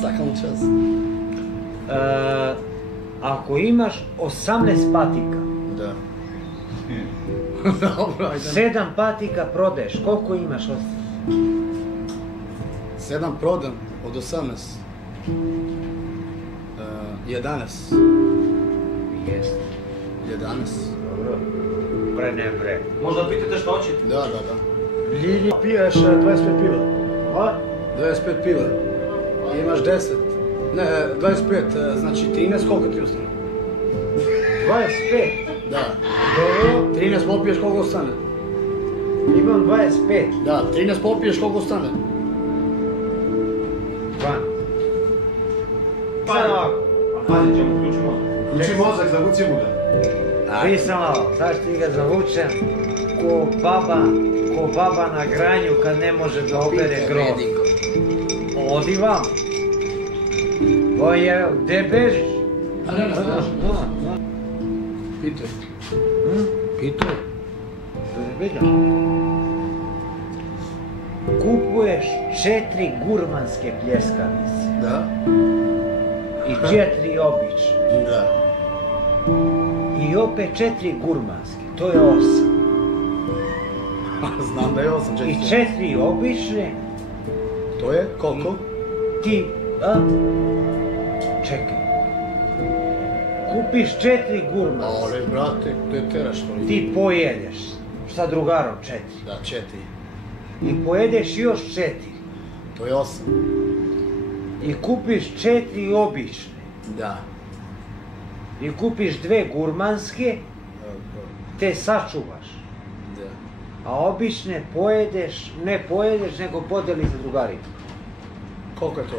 Svaka mu čas. Ako imaš 18 patika, Da. Dobro, ajde. 7 patika prodaješ, koliko imaš ostalo? 7 prodam od 18. 11. Jeste. 11. Dobro. Bre, ne bre. Možda pitate što hoćete? Da. Lili. Piješ 25 piva. A? 25 piva. I imaš 10. Ne, 25, znači 13, koliko ti ostane? 25. Da. Dobro. 13 popiješ, koliko ostane? Imam 25. Da, 13 popiješ, koliko ostane? 2. Sad ovako. Pazit ćemo, uključi mozak. Uči mozak, zavuci mu ga. Pisam malo, sad ti ga zavučem ko baba na granju kad ne može da obere grob. Odi vam. Gde bežiš? A ne, znaš. Pitaj. Pitaj. Kupuješ 4 gurmanske pljeskavice Da. i 4 obične. Da. I opet 4 gurmanske, to je 8. Znam da je 8, I 4 obične, To je koliko? ti, čekaj, kupiš 4 gurmanske, Ale, brate, to je teraš to. ti pojedeš sa drugarom 4 Da, 4. i pojedeš još 4 To je 8. i kupiš 4 obične Da. i kupiš 2 gurmanske, te sačuvaš, Da. a obične pojedeš, ne pojedeš nego podeliš sa drugarima. Koliko je to?